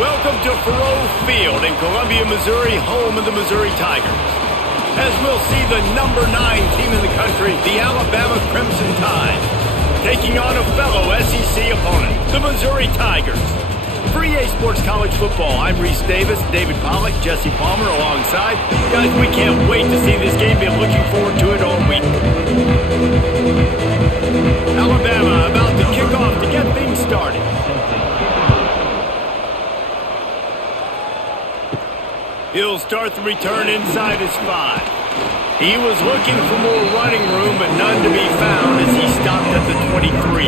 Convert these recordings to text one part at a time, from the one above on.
Welcome to Faurot Field in Columbia, Missouri, home of the Missouri Tigers. As we'll see the number 9 team in the country, the Alabama Crimson Tide, taking on a fellow SEC opponent, the Missouri Tigers. For EA Sports College Football, I'm Reese Davis, David Pollack, Jesse Palmer alongside. Guys, we can't wait to see this game. Been looking forward to it all week. Alabama about to kick off to get things started. He'll start the return inside his 5. He was looking for more running room, but none to be found as he stopped at the 23.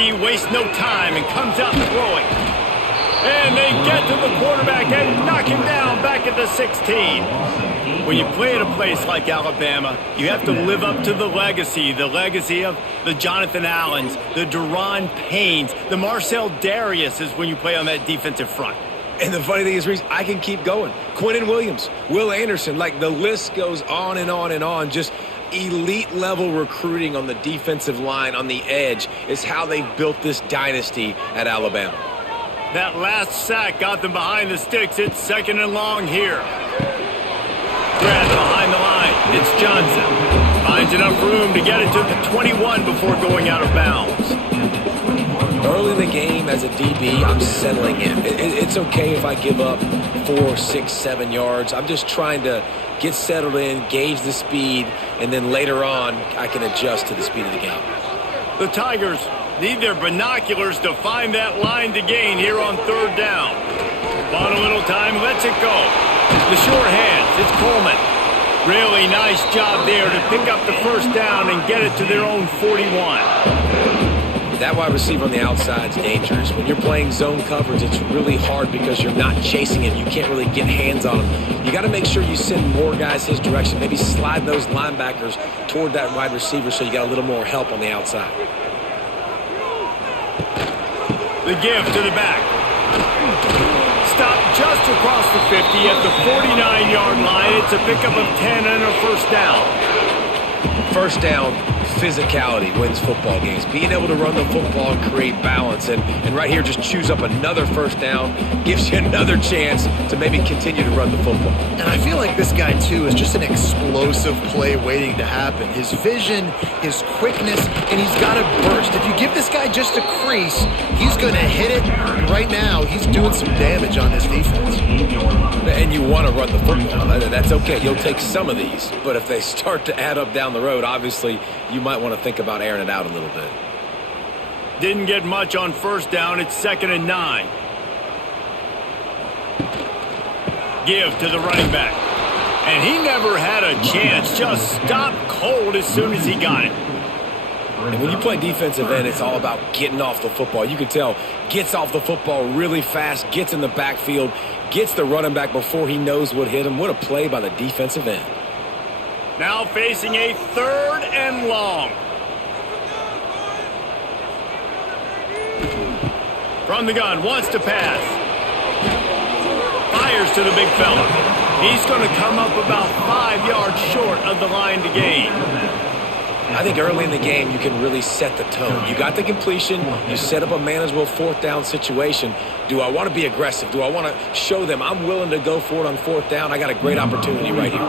He wastes no time and comes out throwing. And they get to the quarterback and knock him down back at the 16. When you play at a place like Alabama, you have to live up to the legacy of the Jonathan Allens, the Deron Paynes, the Marcel Dariuses when you play on that defensive front. And the funny thing is, Reese, I can keep going. Quentin Williams, Will Anderson, like the list goes on and on and on. Just elite level recruiting on the defensive line, on the edge, is how they built this dynasty at Alabama. That last sack got them behind the sticks. It's 2nd and long here. Grab behind the line. It's Johnson. Finds enough room to get it to the 21 before going out of bounds. Early in the game as a DB, I'm settling in. It's okay if I give up 4, 6, 7 yards. I'm just trying to get settled in, gauge the speed, and then later on, I can adjust to the speed of the game. The Tigers need their binoculars to find that line to gain here on 3rd down. On a little time, lets it go. The short hands, it's Coleman. Really nice job there to pick up the 1st down and get it to their own 41. That wide receiver on the outside is dangerous. When you're playing zone coverage, it's really hard because you're not chasing him. You can't really get hands on him. You got to make sure you send more guys his direction. Maybe slide those linebackers toward that wide receiver so you got a little more help on the outside. The give to the back. Stop just across the 50 at the 49-yard line. It's a pickup of 10 and a 1st down. 1st down, physicality wins football games. Being able to run the football and create balance. And right here, just choose up another 1st down. Gives you another chance to maybe continue to run the football. And I feel like this guy, too, is just an explosive play waiting to happen. His vision, his quickness, and he's got a burst. If you give this guy just a crease, he's going to hit it. And right now, he's doing some damage on his defense. And you want to run the football. That's okay. You'll take some of these. But if they start to add up down the road, obviously, you might want to think about airing it out a little bit. Didn't get much on 1st down. It's 2nd and 9. Give to the running back. And he never had a chance. Just stopped cold as soon as he got it. And when you play defensive end, it's all about getting off the football. You can tell, gets off the football really fast, gets in the backfield, gets the running back before he knows what hit him. What a play by the defensive end. Now facing a 3rd and long. From the gun, wants to pass. Fires to the big fella. He's going to come up about 5 yards short of the line to gain. I think early in the game, you can really set the tone. You got the completion. You set up a manageable 4th down situation. Do I want to be aggressive? Do I want to show them I'm willing to go for it on 4th down? I got a great opportunity right here.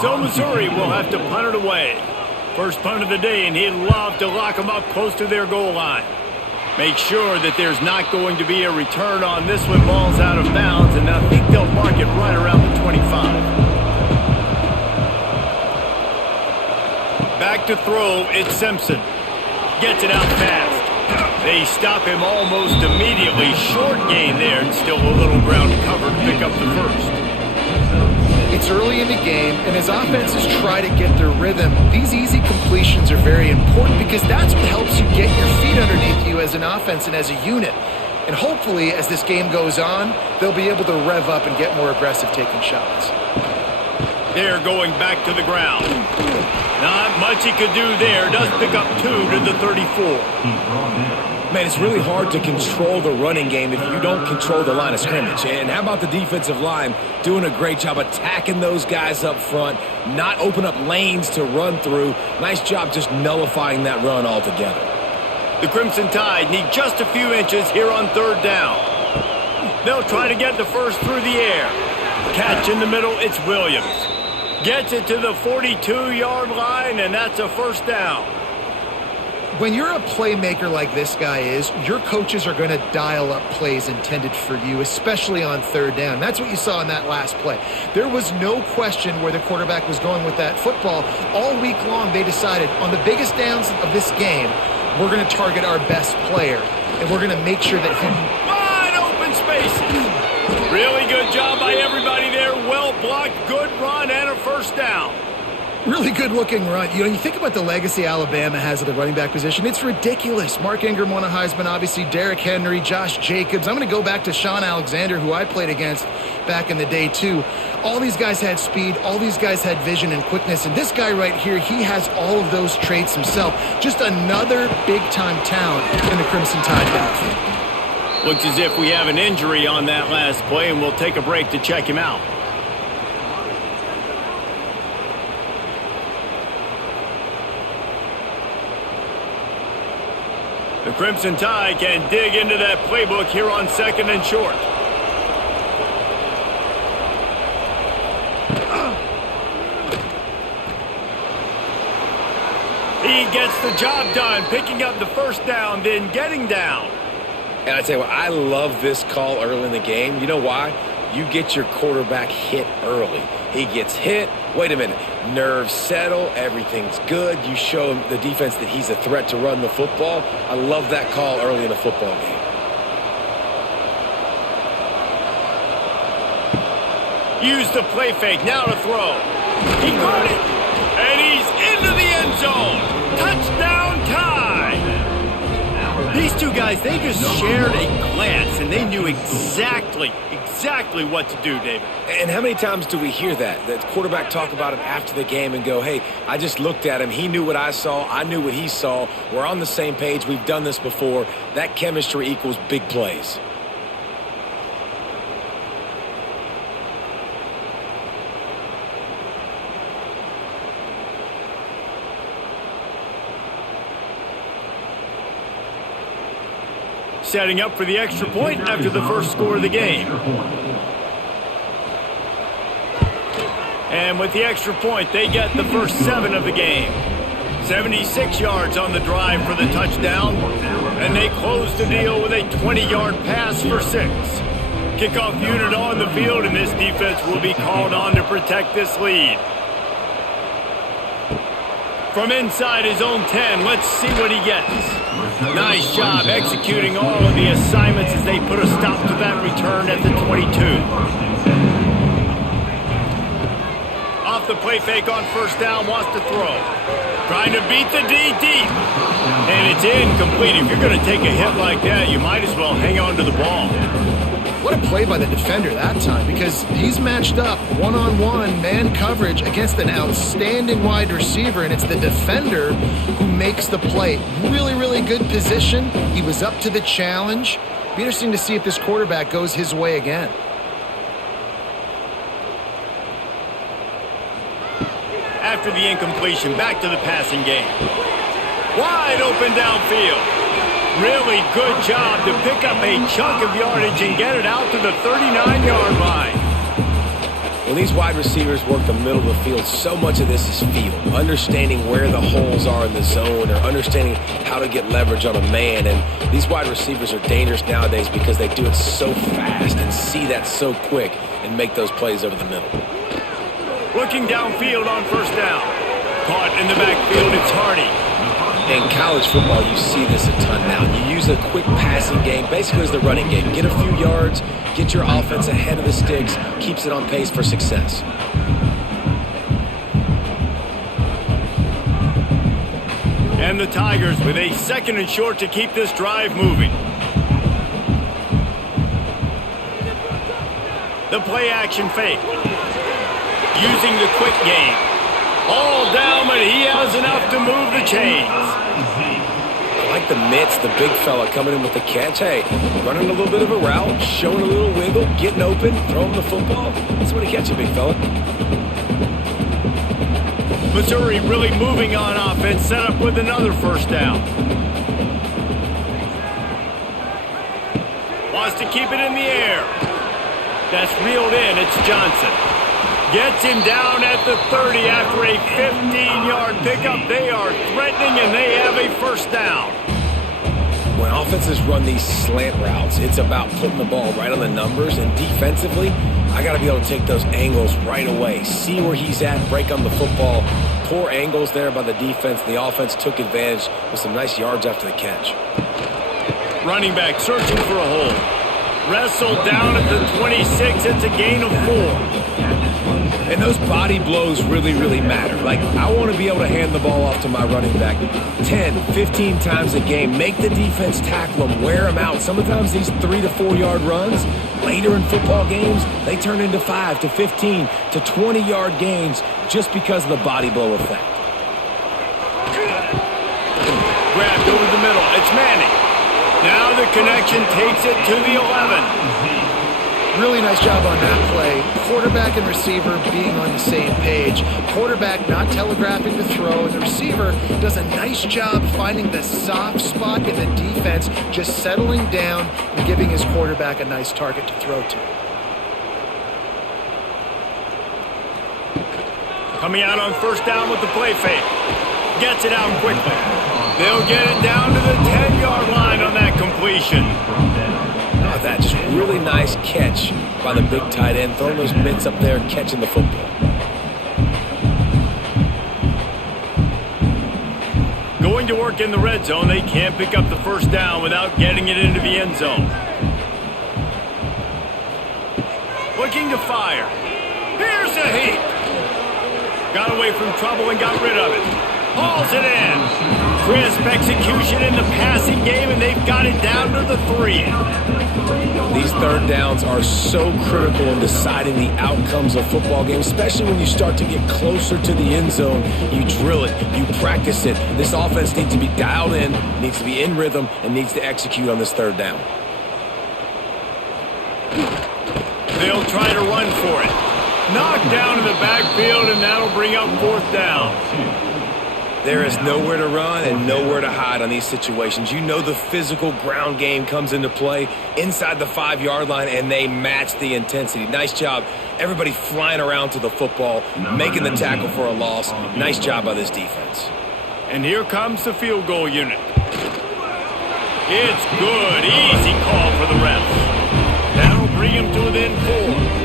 So Missouri will have to punt it away. First punt of the day, and he'd love to lock them up close to their goal line. Make sure that there's not going to be a return on this one. Ball's out of bounds, and I think they'll mark it right around the 25. Back to throw, it's Simpson. Gets it out fast. They stop him almost immediately. Short gain there, and still a little ground to cover to pick up the 1st. It's early in the game, and as offenses try to get their rhythm, these easy completions are very important because that's what helps you get your feet underneath you as an offense and as a unit. And hopefully, as this game goes on, they'll be able to rev up and get more aggressive taking shots. They're going back to the ground. Not much he could do there. Does pick up 2 to the 34. Man, it's really hard to control the running game if you don't control the line of scrimmage. And how about the defensive line doing a great job attacking those guys up front, not open up lanes to run through. Nice job just nullifying that run altogether. The Crimson Tide need just a few inches here on third down. They'll try to get the first through the air. Catch in the middle, it's Williams. Gets it to the 42-yard line, and that's a first down. When you're a playmaker like this guy is, your coaches are going to dial up plays intended for you, especially on third down. That's what you saw in that last play. There was no question where the quarterback was going with that football. All week long, they decided on the biggest downs of this game, we're going to target our best player, and we're going to make sure that wide open spaces. Really good job by everybody there. Well blocked, good run, and a first down. Really good-looking run. You know, you think about the legacy Alabama has at the running back position. It's ridiculous. Mark Ingram won a Heisman, obviously. Derrick Henry, Josh Jacobs. I'm going to go back to Sean Alexander, who I played against back in the day, too. All these guys had speed. All these guys had vision and quickness. And this guy right here, he has all of those traits himself. Just another big-time talent in the Crimson Tide backfield. Looks as if we have an injury on that last play, and we'll take a break to check him out. The Crimson Tide can dig into that playbook here on second and short. He gets the job done, picking up the first down, then getting down. And I tell you what, I love this call early in the game. You know why? You get your quarterback hit early. He gets hit. Wait a minute. Nerves settle. Everything's good. You show the defense that he's a threat to run the football. I love that call early in a football game. Use the play fake. Now to throw. He caught it. And he's into the end zone. Touchdown Tide. These two guys, they just shared a glance, and they knew exactly what to do, David. And how many times do we hear that? The quarterback talk about it after the game and go, hey, I just looked at him. He knew what I saw. I knew what he saw. We're on the same page. We've done this before. That chemistry equals big plays. Setting up for the extra point after the first score of the game. And with the extra point, they get the first 7 of the game. 76 yards on the drive for the touchdown. And they close the deal with a 20-yard pass for 6. Kickoff unit on the field, and this defense will be called on to protect this lead. From inside his own 10, let's see what he gets. Nice job executing all of the assignments as they put a stop to that return at the 22. Off the play fake on first down, wants to throw. Trying to beat the D deep. And it's incomplete. If you're going to take a hit like that, you might as well hang on to the ball. What a play by the defender that time, because he's matched up one-on-one man coverage against an outstanding wide receiver, and it's the defender who makes the play. Really, really good position. He was up to the challenge. Be interesting to see if this quarterback goes his way again. After the incompletion, back to the passing game. Wide open downfield. Really good job to pick up a chunk of yardage and get it out to the 39-yard line. When these wide receivers work the middle of the field, so much of this is feel. Understanding where the holes are in the zone, or understanding how to get leverage on a man. And these wide receivers are dangerous nowadays because they do it so fast and see that so quick and make those plays over the middle. Looking downfield on first down. Caught in the backfield, it's Hardy. In college football, you see this a ton now. You use a quick passing game, basically as the running game. Get a few yards, get your offense ahead of the sticks, keeps it on pace for success. And the Tigers with a second and short to keep this drive moving. The play action fake. Using the quick game. All down, but he has enough to move the chains. I like the mitts, the big fella coming in with the catch. Hey, running a little bit of a route, showing a little wiggle, getting open, throwing the football. That's what he catch you, big fella. Missouri really moving on offense, set up with another first down. Wants to keep it in the air. That's reeled in. It's Johnson. Gets him down at the 30 after a 15-yard pickup. They are threatening, and they have a first down. When offenses run these slant routes, it's about putting the ball right on the numbers, and defensively, I got to be able to take those angles right away, see where he's at, break on the football. Poor angles there by the defense. The offense took advantage with some nice yards after the catch. Running back searching for a hole. Wrestled down at the 26. It's a gain of 4. And those body blows really, really matter. Like, I want to be able to hand the ball off to my running back 10, 15 times a game. Make the defense tackle them, wear them out. Sometimes these 3 to 4 yard runs, later in football games, they turn into 5 to 15 to 20 yard gains just because of the body blow effect. Grabbed over the middle. It's Manning. Now the connection takes it to the 11. Really nice job on that play. Quarterback and receiver being on the same page. Quarterback not telegraphing the throw, and the receiver does a nice job finding the soft spot in the defense, just settling down and giving his quarterback a nice target to throw to. Coming out on first down with the play fake. Gets it out quickly. They'll get it down to the 10-yard line on that completion. That just really nice catch by the big tight end, throwing those mitts up there and catching the football. Going to work in the red zone, they can't pick up the first down without getting it into the end zone. Looking to fire. Here's a heap. Got away from trouble and got rid of it. Hauls it in. Crisp execution in the passing game, and they've got it down to the 3. These third downs are so critical in deciding the outcomes of football games, especially when you start to get closer to the end zone. You drill it, you practice it. This offense needs to be dialed in, needs to be in rhythm, and needs to execute on this third down. They'll try to run for it. Knocked down in the backfield, and that'll bring up fourth down. There is nowhere to run and nowhere to hide on these situations. You know the physical ground game comes into play inside the 5-yard line, and they match the intensity. Nice job. Everybody flying around to the football, making the tackle for a loss. Nice job by this defense. And here comes the field goal unit. It's good. Easy call for the refs. That'll bring him to within 4.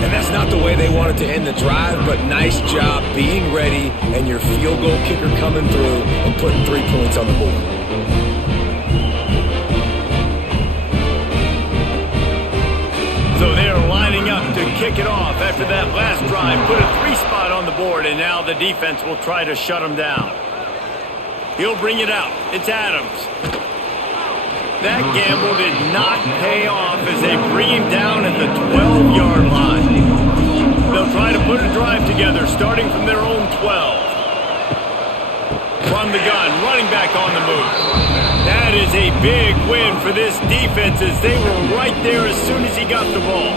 And that's not the way they wanted to end the drive, but nice job being ready and your field goal kicker coming through and putting 3 points on the board. So they're lining up to kick it off after that last drive. Put a 3 spot on the board, and now the defense will try to shut them down. He'll bring it out. It's Adams. That gamble did not pay off as they bring him down at the 12-yard line. They'll try to put a drive together, starting from their own 12. From the gun, running back on the move. That is a big win for this defense as they were right there as soon as he got the ball.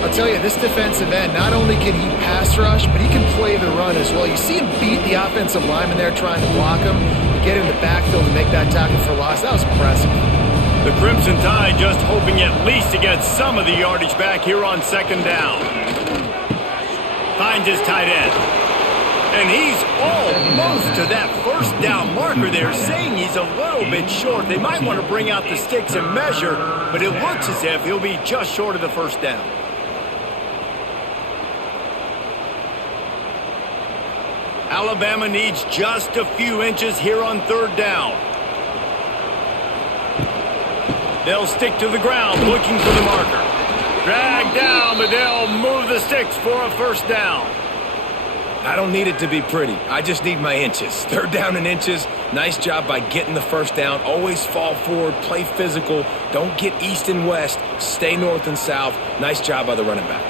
I'll tell you, this defensive end, not only can he pass rush, but he can play the run as well. You see him beat the offensive lineman there trying to block him, get in the backfield and make that tackle for loss. That was impressive. The Crimson Tide just hoping at least to get some of the yardage back here on second down. Finds his tight end. And he's almost to that first down marker there, saying he's a little bit short. They might want to bring out the sticks and measure, but it looks as if he'll be just short of the first down. Alabama needs just a few inches here on third down. They'll stick to the ground looking for the marker. Drag down, but they'll move the sticks for a first down. I don't need it to be pretty. I just need my inches. Third down in inches. Nice job by getting the first down. Always fall forward, play physical. Don't get east and west. Stay north and south. Nice job by the running back.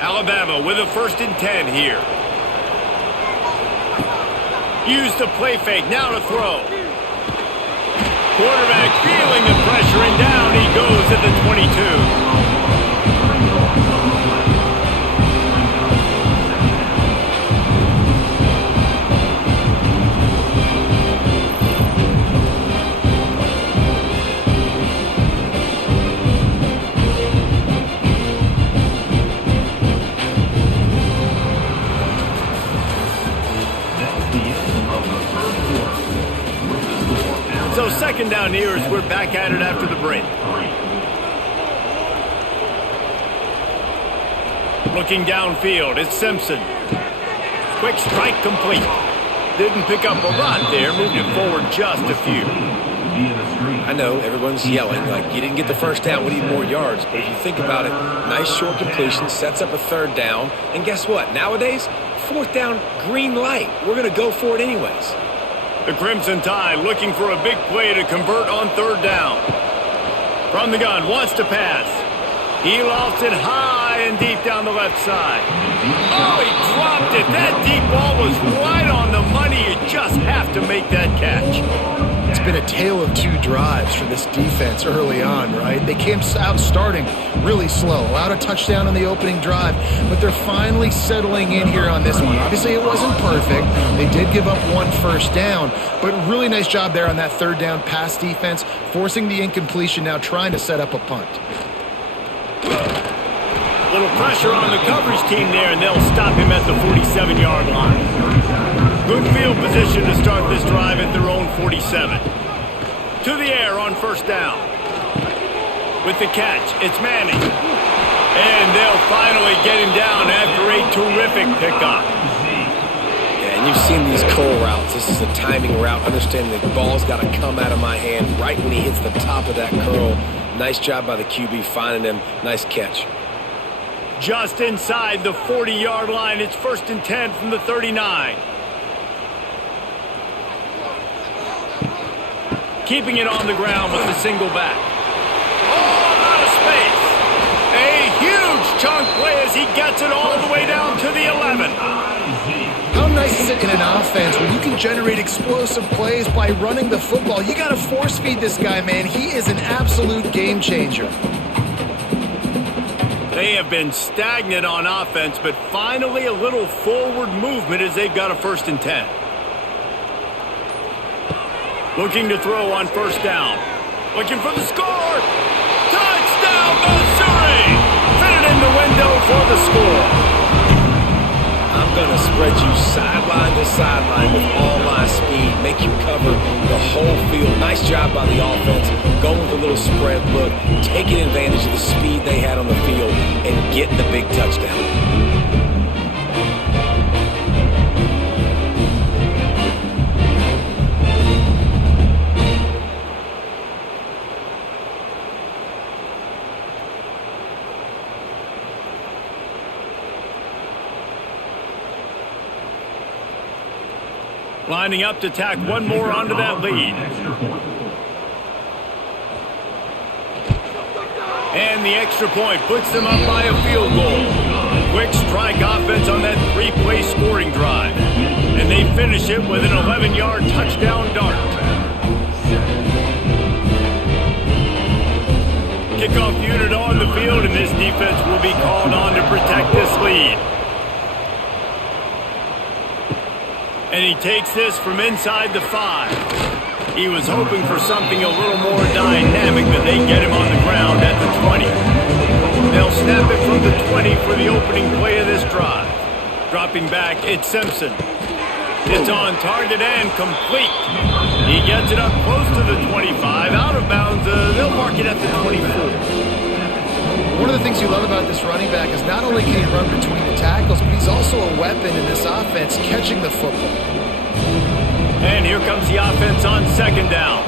Alabama with a 1st and 10 here. Use the play fake, now to throw. Quarterback feeling the pressure, and down he goes at the 22. So second down here as we're back at it after the break. Looking downfield, it's Simpson. Quick strike complete. Didn't pick up a lot there, moved it forward just a few. I know everyone's yelling like you didn't get the first down, we need more yards. But if you think about it, nice short completion, sets up a third down. And guess what? Nowadays, fourth down, green light. We're going to go for it anyways. The Crimson Tide looking for a big play to convert on third down. From the gun, wants to pass. He lofts it high and deep down the left side. Oh, he dropped it. That deep ball was right on the money. You just have to make that catch. It's been a tale of two drives for this defense early on, right? They came out starting really slow, allowed a touchdown on the opening drive, but they're finally settling in here on this one. Obviously, it wasn't perfect. They did give up one first down, but really nice job there on that third down pass defense, forcing the incompletion, now trying to set up a punt. Little pressure on the coverage team there, and they'll stop him at the 47-yard line. Good field position to start this drive at their own 47. To the air on first down. With the catch, it's Manning. And they'll finally get him down after a terrific pickup. Yeah, and you've seen these curl routes. This is a timing route. Understanding the ball's got to come out of my hand right when he hits the top of that curl. Nice job by the QB finding him. Nice catch. Just inside the 40-yard line. It's 1st and 10 from the 39. Keeping it on the ground with the single back. Oh, out of space. A huge chunk play as he gets it all the way down to the 11. How nice is it in an offense when you can generate explosive plays by running the football? You got to force feed this guy, man. He is an absolute game changer. They have been stagnant on offense, but finally a little forward movement as they've got a 1st and 10. Looking to throw on first down. Looking for the score. Touchdown, Missouri! Fit it in the window for the score. I'm going to spread you sideline to sideline with all my speed, make you cover the whole field. Nice job by the offense, going with a little spread look, taking advantage of the speed they had on the field, and getting the big touchdown. Lining up to tack one more onto that lead. And the extra point puts them up by a field goal. Quick strike offense on that 3-play scoring drive. And they finish it with an 11-yard touchdown dart. Kickoff unit on the field, and this defense will be called on to protect this lead. And he takes this from inside the 5. He was hoping for something a little more dynamic, but they get him on the ground at the 20. They'll snap it from the 20 for the opening play of this drive. Dropping back, it's Simpson. It's on target and complete. He gets it up close to the 25. Out of bounds, they'll mark it at the 24. One of the things you love about this running back is not only can he run between the tackles, but he's also a weapon in this offense, catching the football. And here comes the offense on second down.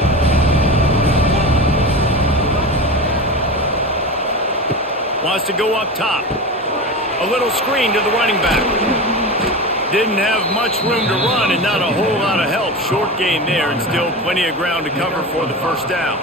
Wants to go up top. A little screen to the running back. Didn't have much room to run and not a whole lot of help. Short game there and still plenty of ground to cover for the first down.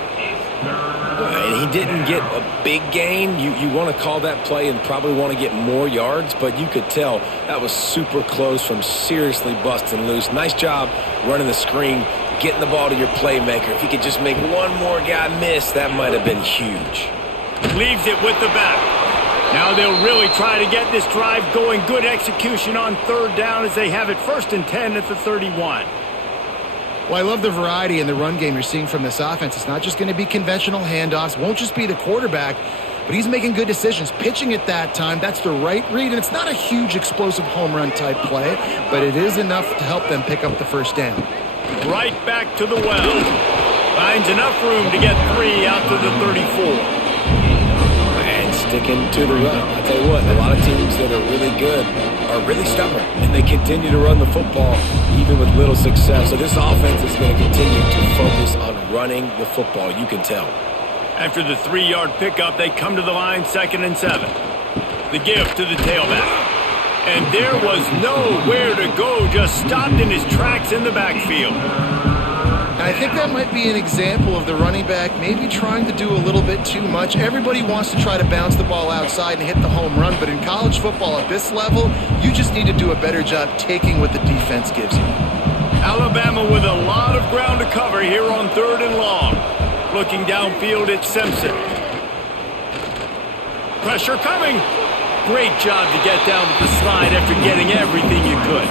And he didn't get a big gain. You want to call that play and probably want to get more yards, but you could tell that was super close from seriously busting loose. Nice job running the screen, getting the ball to your playmaker. If he could just make one more guy miss, that might have been huge. Leaves it with the back. Now they'll really try to get this drive going. Good execution on third down as they have it 1st and 10 at the 31. Well, I love the variety in the run game you're seeing from this offense. It's not just going to be conventional handoffs. Won't just be the quarterback, but he's making good decisions. Pitching at that time, that's the right read, and it's not a huge explosive home run type play, but it is enough to help them pick up the first down. Right back to the well. Finds enough room to get 3 out to the 34. And sticking to the run. I'll tell you what, a lot of teams that are really good are really stubborn, and they continue to run the football even with little success. So this offense is going to continue to focus on running the football. You can tell. After the 3-yard pickup, they come to the line, 2nd and 7. The give to the tailback. And there was nowhere to go, just stopped in his tracks in the backfield. And I think that might be an example of the running back maybe trying to do a little bit too much. Everybody wants to try to bounce the ball outside and hit the home run, but in college football at this level, you just need to do a better job taking what the defense gives you. Alabama with a lot of ground to cover here on 3rd and long. Looking downfield, it's Simpson. Pressure coming. Great job to get down with the slide after getting everything you could.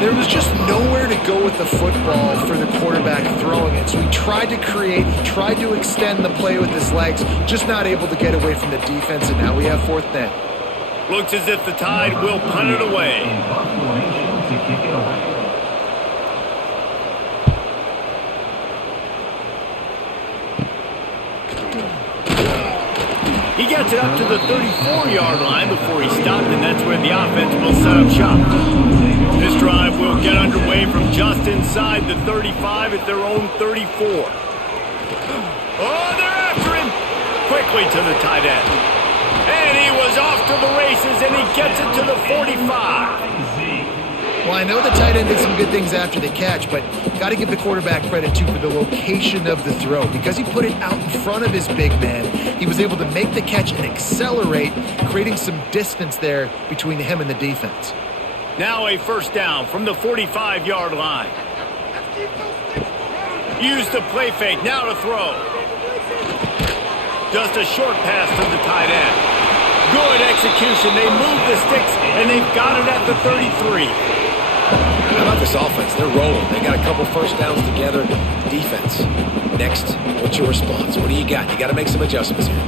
There was just nowhere to go with the football for the quarterback throwing it. So he tried to create, he tried to extend the play with his legs, just not able to get away from the defense, and now we have 4th down. Looks as if the Tide will punt it away. He gets it up to the 34-yard line before he stopped, and that's where the offense will set up shop. This drive will get underway from just inside the 35 at their own 34. Oh, they're after him! Quickly to the tight end. And he was off to the races, and he gets it to the 45. Well, I know the tight end did some good things after the catch, but got to give the quarterback credit, too, for the location of the throw. Because he put it out in front of his big man, he was able to make the catch and accelerate, creating some distance there between him and the defense. Now a 1st down from the 45-yard line. Use the play fake, now to throw. Just a short pass to the tight end. Good execution. They move the sticks, and they've got it at the 33. How about this offense? They're rolling. They got a couple 1st downs together. Defense. Next, what's your response? What do you got? You got to make some adjustments here.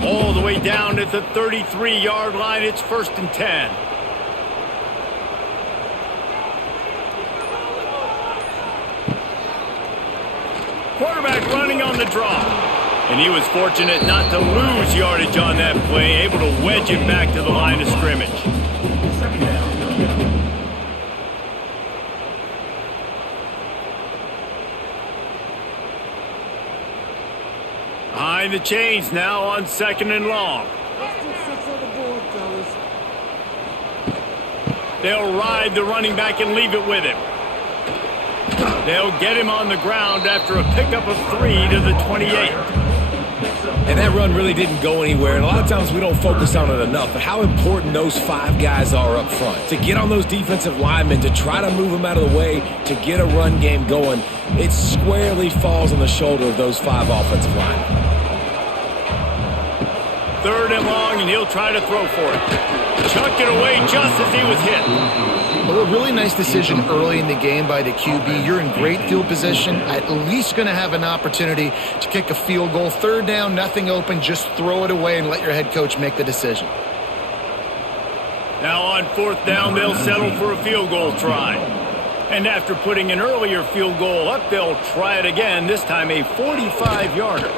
All the way down at the 33-yard line. It's 1st and 10. Quarterback running on the draw. And he was fortunate not to lose yardage on that play, able to wedge it back to the line of scrimmage. Behind the chains now on 2nd and long. They'll ride the running back and leave it with him. They'll get him on the ground after a pickup of 3 to the 28. And that run really didn't go anywhere. And a lot of times we don't focus on it enough. But how important those 5 guys are up front. To get on those defensive linemen, to try to move them out of the way, to get a run game going, it squarely falls on the shoulder of those 5 offensive linemen. 3rd and long, and he'll try to throw for it. Chucked it away just as he was hit. Well, a really nice decision early in the game by the QB. You're in great field position, at least going to have an opportunity to kick a field goal. 3rd down, nothing open, just throw it away and let your head coach make the decision. Now on 4th down, they'll settle for a field goal try. And after putting an earlier field goal up, they'll try it again, this time a 45-yarder.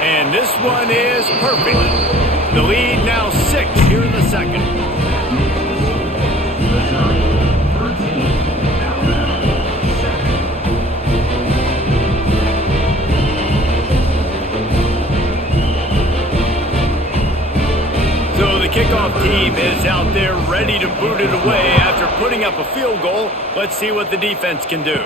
And this one is perfect. The lead now 6 here in the 2nd. So the kickoff team is out there ready to boot it away after putting up a field goal. Let's see what the defense can do.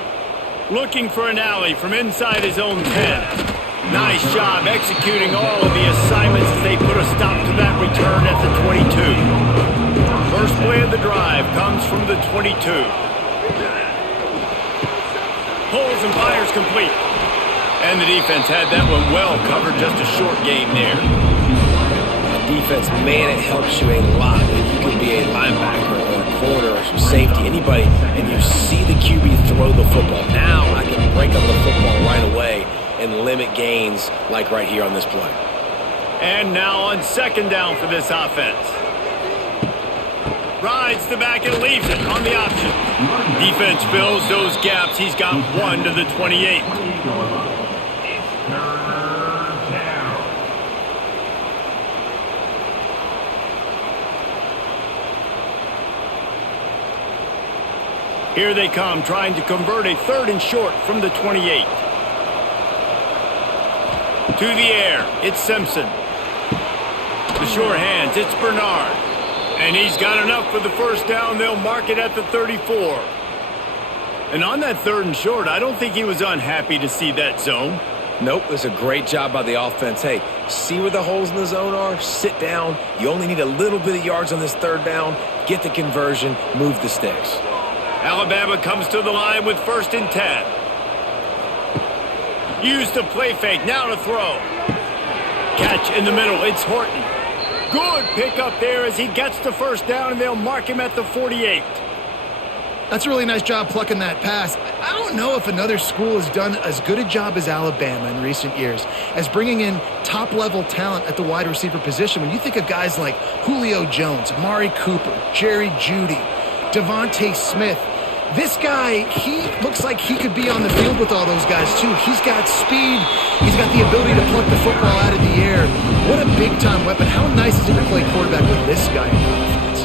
Looking for an alley from inside his own 10. Nice job executing all of the assignments as they put a stop to that return at the 22. First play of the drive comes from the 22. Pulls and fires complete. And the defense had that one well covered, just a short gain there. Defense, man, it helps you a lot when you can be a linebacker or a corner or some safety, anybody, and you see the QB throw the football. Now I can break up the football right away and limit gains like right here on this play. And now on 2nd down for this offense. Rides the back and leaves it on the option. Defense fills those gaps. He's got 1 to the 28. Here they come, trying to convert a 3rd and short from the 28. To the air, it's Simpson. The sure hands, it's Bernard. And he's got enough for the first down. They'll mark it at the 34. And on that 3rd and short, I don't think he was unhappy to see that zone. Nope, it was a great job by the offense. Hey, see where the holes in the zone are? Sit down. You only need a little bit of yards on this 3rd down. Get the conversion, move the sticks. Alabama comes to the line with 1st and 10. Use the play fake, now to throw. Catch in the middle, it's Horton. Good pick up there as he gets the first down, and they'll mark him at the 48. That's a really nice job plucking that pass. I don't know if another school has done as good a job as Alabama in recent years as bringing in top-level talent at the wide receiver position. When you think of guys like Julio Jones, Amari Cooper, Jerry Jeudy, Devontae Smith, this guy, he looks like he could be on the field with all those guys, too. He's got speed. He's got the ability to pluck the football out of the air. What a big-time weapon. How nice is it to play quarterback with this guy in the offense?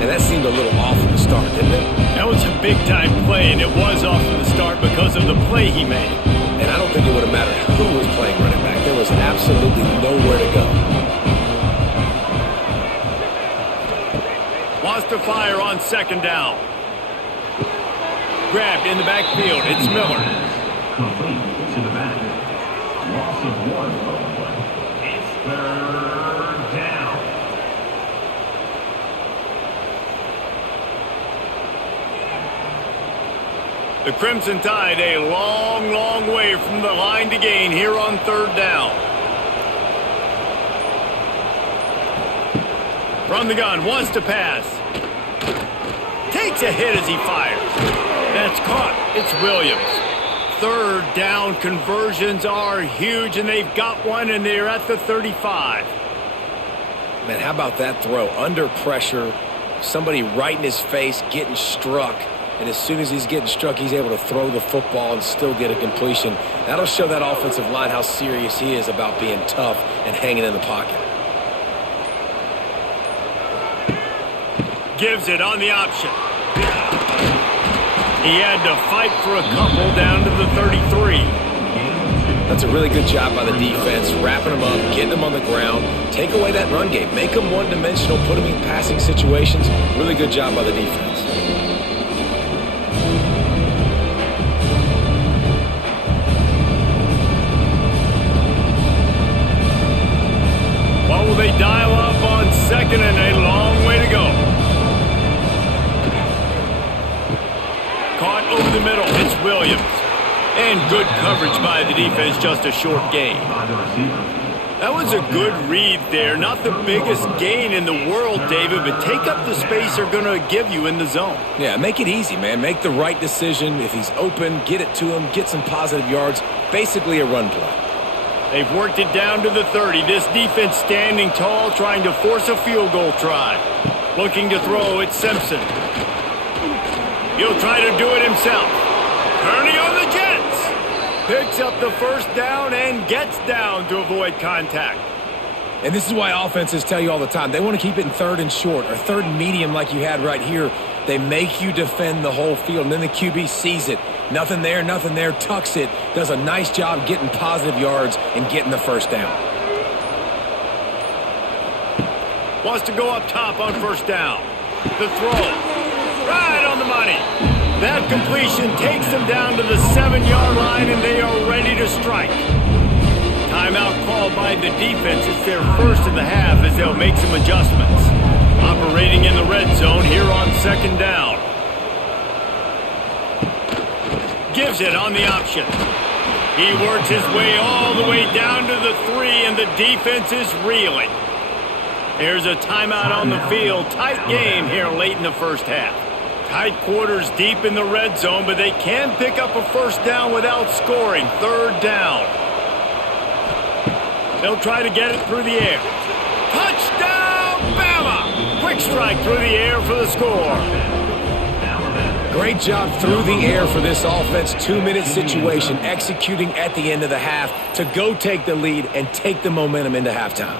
And that seemed a little off from the start, didn't it? That was a big-time play, and it was off from the start because of the play he made. And I don't think it would have mattered who was playing running back. There was absolutely nowhere to go. Wants to fire on 2nd down. Grabbed in the backfield. It's Miller. Complete to the back. Loss of 1. It's 3rd down. The Crimson Tide a long, long way from the line to gain here on 3rd down. From the gun, wants to pass. Takes a hit as he fires. That's caught. It's Williams. 3rd down conversions are huge, and they've got one, and they're at the 35. Man, how about that throw? Under pressure, somebody right in his face, getting struck. And as soon as he's getting struck, he's able to throw the football and still get a completion. That'll show that offensive line how serious he is about being tough and hanging in the pocket. Gives it on the option. He had to fight for a couple down to the 33. That's a really good job by the defense, wrapping them up, getting them on the ground. Take away that run game. Make them one-dimensional, put them in passing situations. Really good job by the defense. What will they dial up on 2nd and a long way to go? Caught over the middle. It's Williams. And good coverage by the defense, just a short gain. That was a good read there. Not the biggest gain in the world, David, but take up the space they're going to give you in the zone. Yeah, make it easy, man. Make the right decision. If he's open, get it to him, get some positive yards. Basically a run play. They've worked it down to the 30. This defense standing tall, trying to force a field goal try. Looking to throw, it's Simpson. He'll try to do it himself. Turning on the Jets. Picks up the first down and gets down to avoid contact. And this is why offenses tell you all the time, they want to keep it in 3rd and short or 3rd and medium like you had right here. They make you defend the whole field, and then the QB sees it. Nothing there, tucks it, does a nice job getting positive yards and getting the first down. Wants to go up top on 1st down. The throw. Right on the money. That completion takes them down to the 7-yard line, and they are ready to strike. Timeout called by the defense. It's their first of the half as they'll make some adjustments. Operating in the red zone here on 2nd down. Gives it on the option. He works his way all the way down to the 3, and the defense is reeling. There's a timeout on the field. Tight game here late in the first half. Tight quarters deep in the red zone, but they can pick up a first down without scoring. 3rd down. They'll try to get it through the air. Touchdown, Bama! Quick Quick strike through the air for the score. Great job through the air for this offense. 2-minute situation, executing at the end of the half to go take the lead and take the momentum into halftime.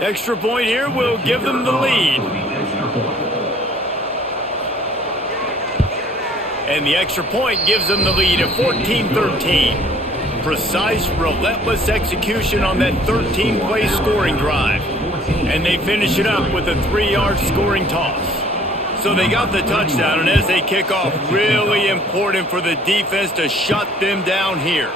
Extra point here will give them the lead. And the extra point gives them the lead at 14-13. Precise, relentless execution on that 13-play scoring drive. And they finish it up with a 3-yard scoring toss. So they got the touchdown, and as they kick off, really important for the defense to shut them down here.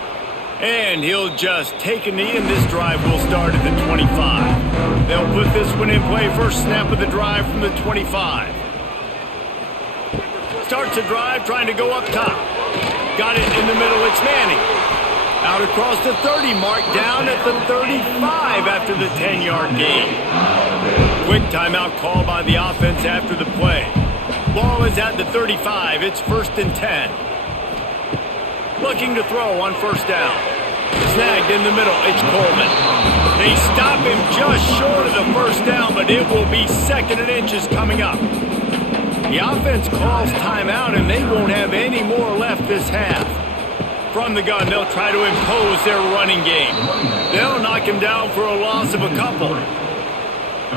And he'll just take a knee, and this drive will start at the 25. They'll put this one in play. First snap of the drive from the 25. Starts the drive, trying to go up top. Got it in the middle. It's Manning. Out across the 30 mark, down at the 35 after the 10-yard gain. Quick timeout call by the offense after the play. Ball is at the 35. It's 1st and 10. Looking to throw on first down. Snagged in the middle. It's Coleman. They stop him just short of the first down, but it will be 2nd and inches coming up. The offense calls timeout, and they won't have any more left this half. From the gun, they'll try to impose their running game. They'll knock him down for a loss of a couple.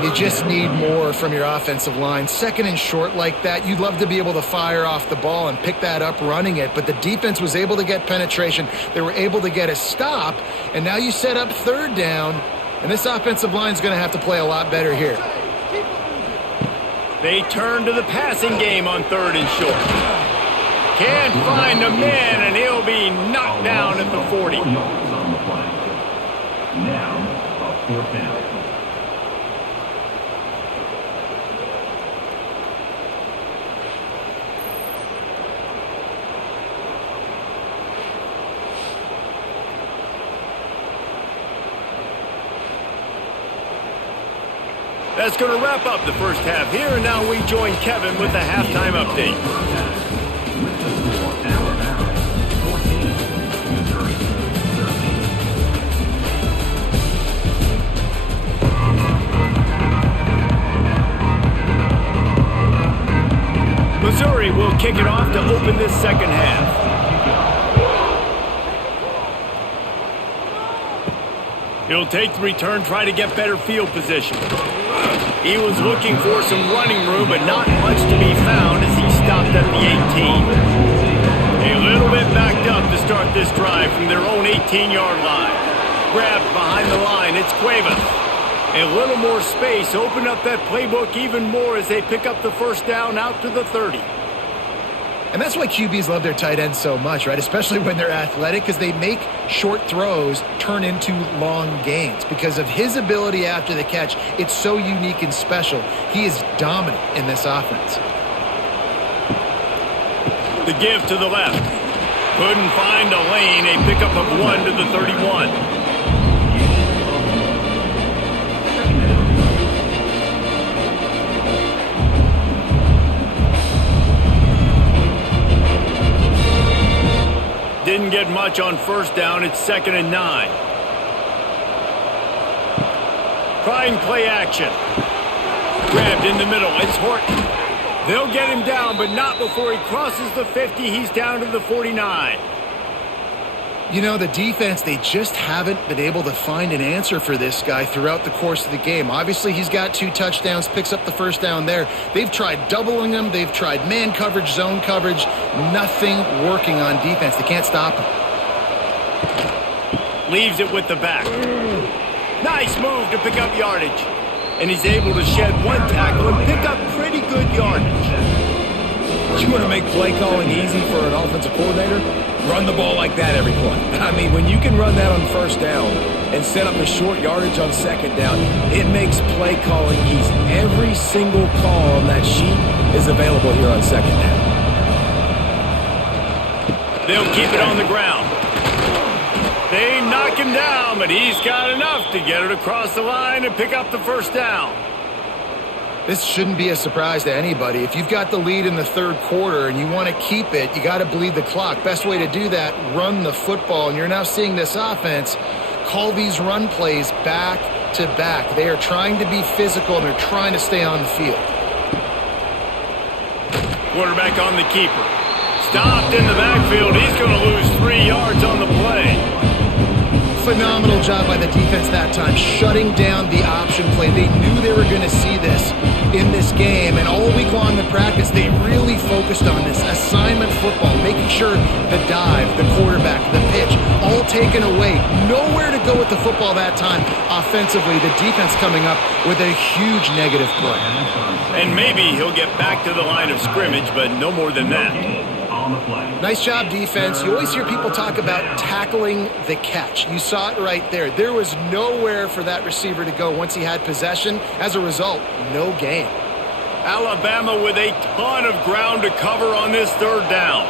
You just need more from your offensive line. 2nd and short like that, you'd love to be able to fire off the ball and pick that up running it, but the defense was able to get penetration. They were able to get a stop, and now you set up 3rd down, and this offensive line is going to have to play a lot better here. They turn to the passing game on 3rd and short. Can't find a man, and he'll be knocked down at the 40. Now, a 4th down. That's going to wrap up the first half here, and now we join Kevin with the halftime update. With the score, Alabama 14, Missouri 13. Missouri will kick it off to open this second half. He'll take the return, try to get better field position. He was looking for some running room, but not much to be found as he stopped at the 18. A little bit backed up to start this drive from their own 18-yard line. Grabbed behind the line, it's Cuevas. A little more space, open up that playbook even more as they pick up the first down out to the 30. And that's why QBs love their tight ends so much, right? Especially when they're athletic, because they make short throws turn into long gains. Because of his ability after the catch, it's so unique and special. He is dominant in this offense. The give to the left. Couldn't find a lane. A pickup of 1 to the 31. Didn't get much on first down. It's 2nd and 9. Trying play action. Grabbed in the middle. It's Horton. They'll get him down, but not before he crosses the 50. He's down to the 49. You know, the defense, they just haven't been able to find an answer for this guy throughout the course of the game. Obviously, he's got 2 touchdowns, picks up the first down there. They've tried doubling him. They've tried man coverage, zone coverage. Nothing working on defense. They can't stop him. Leaves it with the back. Nice move to pick up yardage. And he's able to shed 1 tackle and pick up pretty good yardage. You want to make play calling easy for an offensive coordinator? Run the ball like that every play. I mean, when you can run that on first down and set up a short yardage on second down, it makes play calling easy. Every single call on that sheet is available here on second down. They'll keep it on the ground. They knock him down, but he's got enough to get it across the line and pick up the first down. This shouldn't be a surprise to anybody. If you've got the lead in the third quarter and you want to keep it, you got to bleed the clock. Best way to do that, run the football. And you're now seeing this offense call these run plays back to back. They are trying to be physical and they're trying to stay on the field. Quarterback on the keeper. Stopped in the backfield. He's going to lose 3 yards on the play. Phenomenal job by the defense that time, shutting down the option play. They knew they were going to see this in this game, and all week long in practice, they really focused on this assignment football, making sure the dive, the quarterback, the pitch, all taken away. Nowhere to go with the football that time. Offensively, the defense coming up with a huge negative play. And maybe he'll get back to the line of scrimmage, but no more than that. Nice job, defense. You always hear people talk about tackling the catch. You saw it right there. There was nowhere for that receiver to go once he had possession. As a result, no gain. Alabama with a ton of ground to cover on this third down.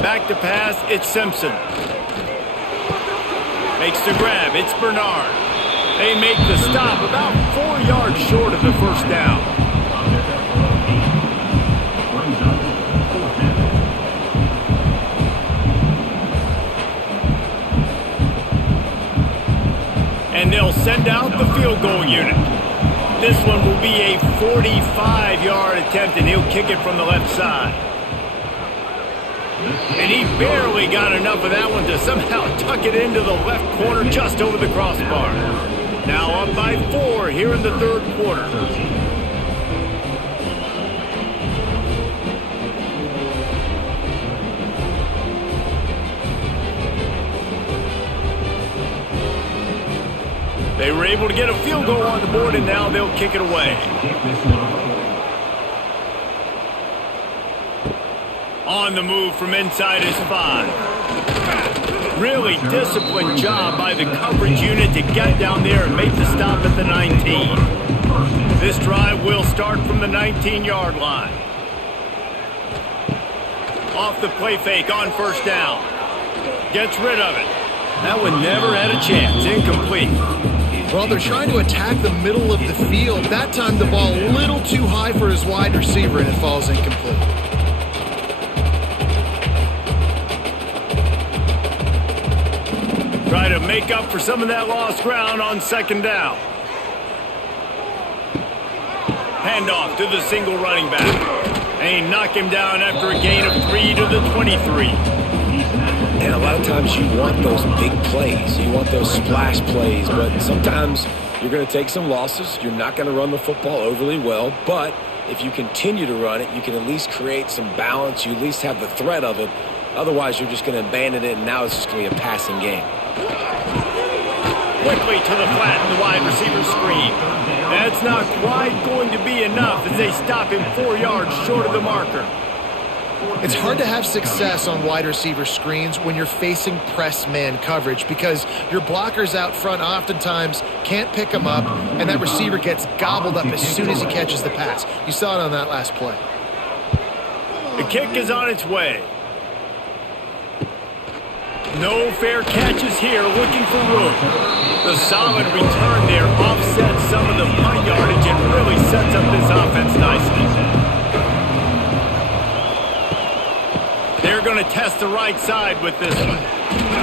Back to pass, it's Simpson. Makes the grab, it's Bernard. They make the stop about 4 yards short of the first down. And they'll send out the field goal unit. This one will be a 45-yard attempt, and he'll kick it from the left side. And he barely got enough of that one to somehow tuck it into the left corner just over the crossbar. Now up by 4 here in the third quarter. They were able to get a field goal on the board, and now they'll kick it away. On the move from inside his 5. Really disciplined job by the coverage unit to get down there and make the stop at the 19. This drive will start from the 19-yard line. Off the play fake on first down. Gets rid of it. That one never had a chance. Incomplete. Well, they're trying to attack the middle of the field. That time the ball a little too high for his wide receiver, and it falls incomplete. Try to make up for some of that lost ground on second down. Handoff to the single running back. And he knocked him down after a gain of 3 to the 23. And a lot of times you want those big plays. You want those splash plays. But sometimes you're going to take some losses. You're not going to run the football overly well. But if you continue to run it, you can at least create some balance. You at least have the threat of it. Otherwise, you're just going to abandon it, and now it's just going to be a passing game. Quickly to the flat, the wide receiver screen. That's not quite going to be enough as they stop him 4 yards short of the marker. It's hard to have success on wide receiver screens when you're facing press man coverage because your blockers out front oftentimes can't pick them up, and that receiver gets gobbled up as soon as he catches the pass. You saw it on that last play. The kick is on its way. No fair catches here, looking for room. The solid return there offsets some of the punt yardage and really sets up this offense nicely. They're going to test the right side with this one.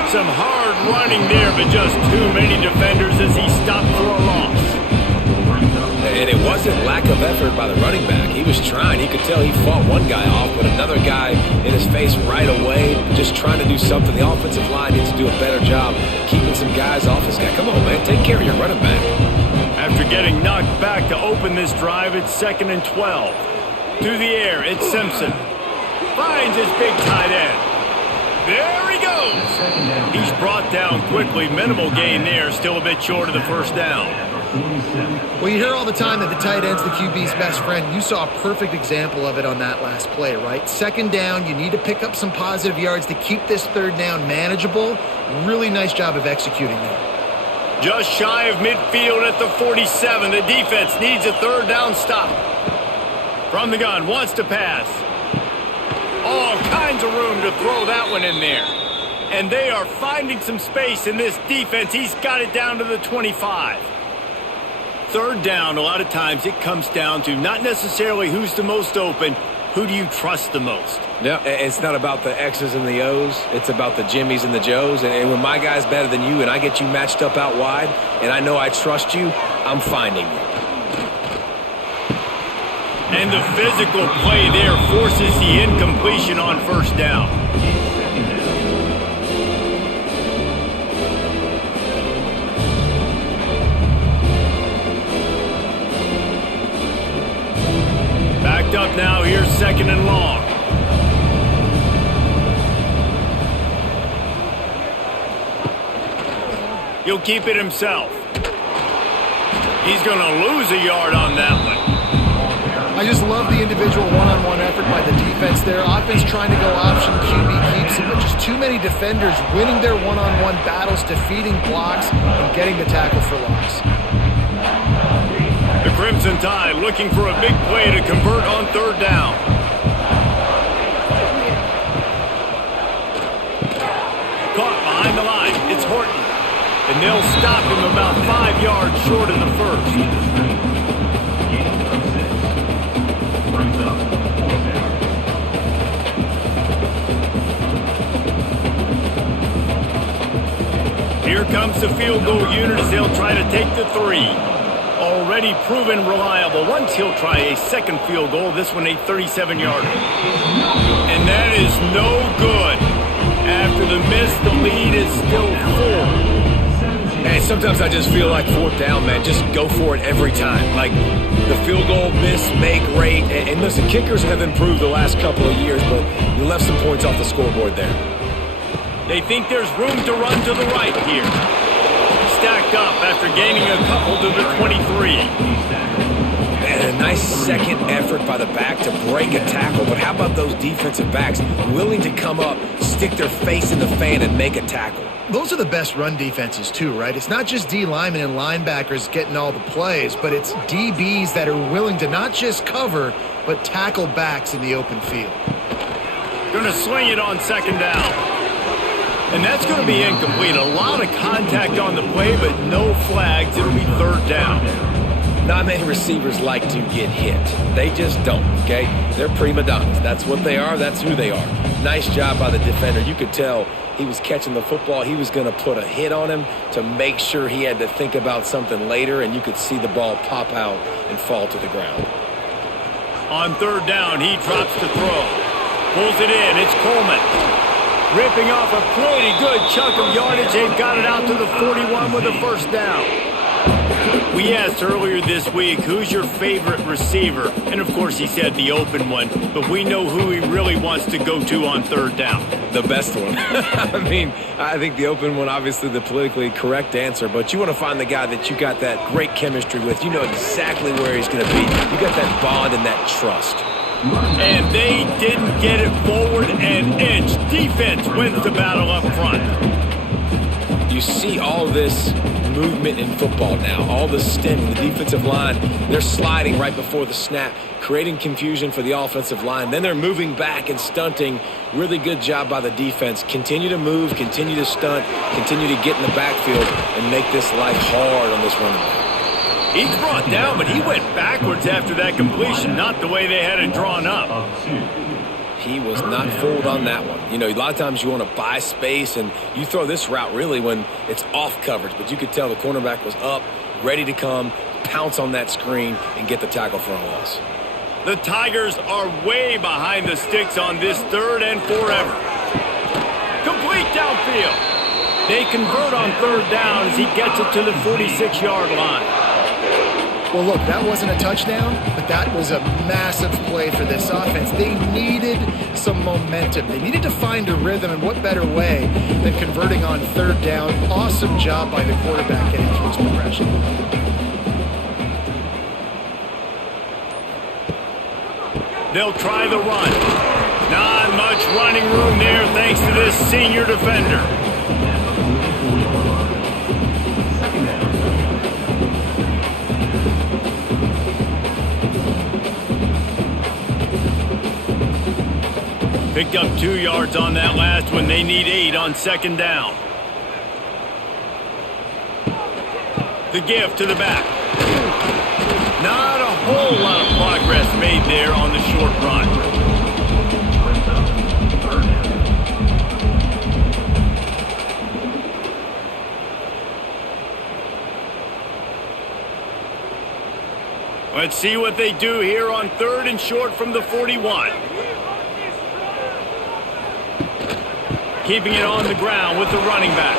Some hard running there, but just too many defenders as he stopped for a loss. And it wasn't lack of effort by the running back. He was trying. He could tell he fought one guy off, but another guy in his face right away, just trying to do something. The offensive line needs to do a better job keeping some guys off his guy. Come on, man. Take care of your running back. After getting knocked back to open this drive, it's 2nd and 12. Through the air, it's Simpson. Finds his big tight end. There he goes. He's brought down quickly. Minimal gain there. Still a bit short of the first down. Well, you hear all the time that the tight end's the QB's best friend. You saw a perfect example of it on that last play, right? Second down, you need to pick up some positive yards to keep this third down manageable. Really nice job of executing there. Just shy of midfield at the 47. The defense needs a third down stop. From the gun, wants to pass. All kinds of room to throw that one in there. And they are finding some space in this defense. He's got it down to the 25. Third down, a lot of times it comes down to not necessarily who's the most open, who do you trust the most? No, it's not about the X's and the O's. It's about the Jimmies and the Joes. And when my guy's better than you and I get you matched up out wide and I know I trust you, I'm finding you. And the physical play there forces the incompletion on first down. Backed up now, here's second and long. He'll keep it himself. He's going to lose a yard on that one. I just love the individual one-on-one effort by the defense there. Offense trying to go option, QB keeps it, but just too many defenders winning their one-on-one battles, defeating blocks, and getting the tackle for loss. The Crimson Tide looking for a big play to convert on third down. Caught behind the line. It's Horton. And they'll stop him about 5 yards short in the first. Brings up 4th down. Here comes the field goal unit as they'll try to take the 3. Already proven reliable. Once he'll try a second field goal, this one a 37-yarder. And that is no good. After the miss, the lead is still 4. And sometimes I just feel like 4th down, man. Just go for it every time. Like the field goal, miss, make, rate. And listen, kickers have improved the last couple of years, but you left some points off the scoreboard there. They think there's room to run to the right here. Stacked up after gaining a couple to the 23. And a nice second effort by the back to break a tackle. But how about those defensive backs willing to come up, stick their face in the fan, and make a tackle? Those are the best run defenses too, right? It's not just D linemen and linebackers getting all the plays, but it's DBs that are willing to not just cover, but tackle backs in the open field. Going to swing it on second down. And that's going to be incomplete. A lot of contact on the play, but no flags. It'll be third down. Not many receivers like to get hit. They just don't, okay? They're prima donnas. That's what they are. That's who they are. Nice job by the defender. You could tell he was catching the football. He was going to put a hit on him to make sure he had to think about something later, and you could see the ball pop out and fall to the ground. On third down, he drops to throw. Pulls it in. It's Coleman. Ripping off a pretty good chunk of yardage. They've got it out to the 41 with a first down. We asked earlier this week, who's your favorite receiver? And of course he said the open one, but we know who he really wants to go to on third down. The best one. I mean, I think the open one, obviously the politically correct answer, but you want to find the guy that you got that great chemistry with. You know exactly where he's going to be. You got that bond and that trust. And they didn't get it forward an inch. Defense wins the battle up front. You see all this movement in football now, all the stemming, the defensive line, they're sliding right before the snap, creating confusion for the offensive line. Then they're moving back and stunting. Really good job by the defense. Continue to move, continue to stunt, continue to get in the backfield and make this life hard on this running back. He's brought down, but he went backwards after that completion, not the way they had it drawn up. He was not fooled on that one. You know, a lot of times you want to buy space, and you throw this route really when it's off coverage, but you could tell the cornerback was up, ready to come, pounce on that screen, and get the tackle for a loss. The Tigers are way behind the sticks on this third and forever. Complete downfield. They convert on third down as he gets it to the 46-yard line. Well, look, that wasn't a touchdown, but that was a massive play for this offense. They needed some momentum. They needed to find a rhythm, and what better way than converting on third down. Awesome job by the quarterback getting through his progression. They'll try the run. Not much running room there thanks to this senior defender. Picked up 2 yards on that last one. They need 8 on second down. The give to the back. Not a whole lot of progress made there on the short run. Let's see what they do here on 3rd and short from the 41. Keeping it on the ground with the running back.